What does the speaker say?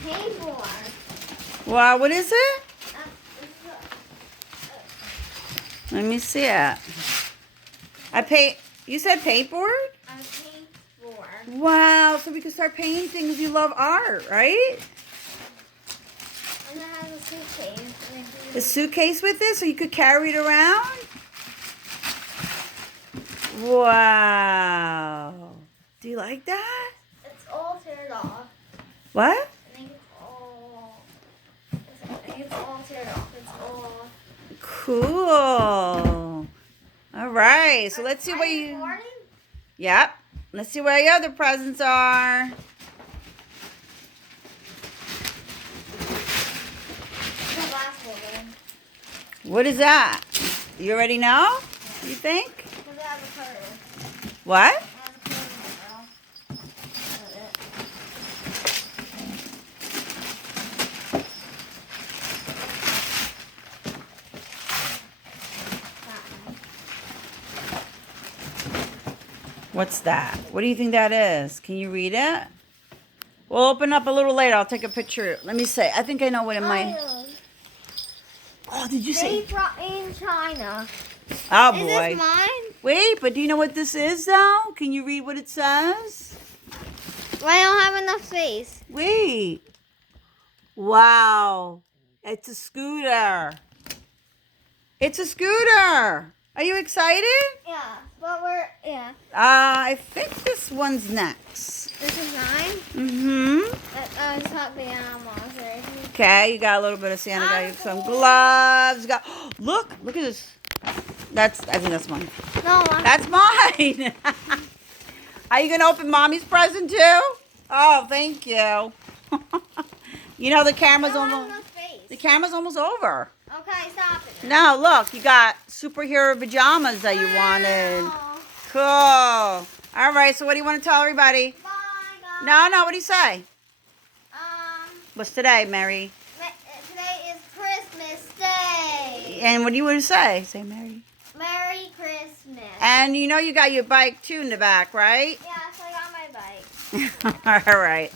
paid for. Wow, what is it? It's Let me see it. You said paintboard? a paid for. Wow, so we can start painting things. You love art, right? And it has a suitcase. A suitcase with it so you could carry it around? Wow. Do you like that? It's all teared off. What? I think it's all teared off. It's all. Cool. All right, so let's see what Are you you... recording? Yep. Let's see where your other presents are. The last one. What is that? You already know? You think? Because it has a curve. What? It has a curve in it, girl. That's it. That one. What's that? What do you think that is? Can you read it? We'll open up a little later. I'll take a picture. Let me say. I think I know what it might... Oh, did you say... Made in China. Oh, Is boy. this mine? Wait, but do you know what this is, though? Can you read what it says? Well, I don't have enough space. Wait. Wow. It's a scooter. It's a scooter. Are you excited? Yeah, but yeah. I think this one's next. This is mine. Mm-hmm. It's not the animals. Okay, you got a little bit of Santa. Got you some gloves. Look at this. I think that's mine. No, That's mine. Are you gonna open Mommy's present too? Oh, thank you. You know the camera's almost over. Okay, stop it. No, look, you got superhero pajamas that you wanted. Wow. Cool. All right, so what do you want to tell everybody? Bye, guys. No, what do you say? What's today, Mary? Today is Christmas Day. And what do you want to say? Say Mary. Merry Christmas. And you know you got your bike too in the back, right? Yes, I got my bike. All right.